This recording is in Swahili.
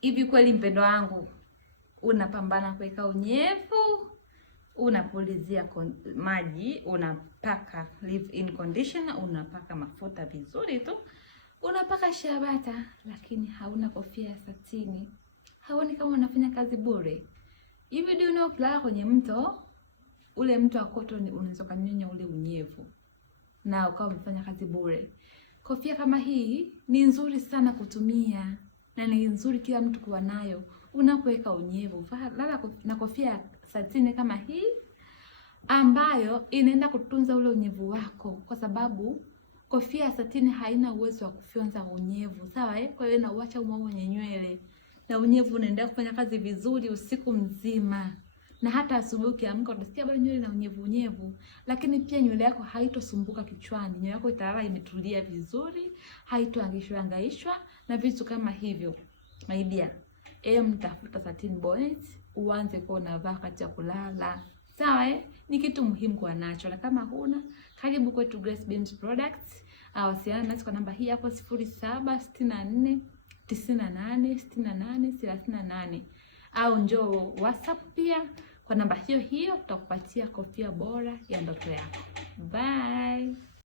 Hivi kweli mpendo wangu, unapambana kuweka unyevu, unapulizia maji, unapaka leave-in conditioner, unapaka mafuta vizuri tu, unapaka shabata, lakini hauna kofia ya satini. Haoni kama unafanya kazi bure? Hivi ndio unaokulala kwenye mto, ule mto wa cotton unaweza kunyonya ule unyevu na ukawa umefanya kazi bure. Kofia kama hii ni nzuri sana kutumia na ni nzuri kila mtu kuwa nayo. Unapoweka unyevu, lala na kofia satini kama hii ambayo inaenda kutunza ule unyevu wako, kwa sababu kofia ya satini haina uwezo wa kufyonza unyevu, sawa Kwa hiyo inauacha umo kwenye nywele na unyevu unaendelea kufanya kazi vizuri usiku mzima. Na hata asubuhi ukiamka utasikia bado nywele na unyevu, lakini pia nywele yako haitosumbuka kichwani. Nywele yako italala imetulia vizuri, haitoangaishwa na vitu kama hivyo. My dear, mtafuta satin bonnet uanze kwa unavaa wakati wa kulala. Sawa Ni kitu muhimu kwa nacho. Na kama huna, karibu kwetu Grace Beams Products. Wasiliana nasi kwa namba hii hapo 0764 98 68 38 au njoo WhatsApp pia kwa namba hiyo hiyo, tutakupatia kofia bora ya ndoto yako. Bye.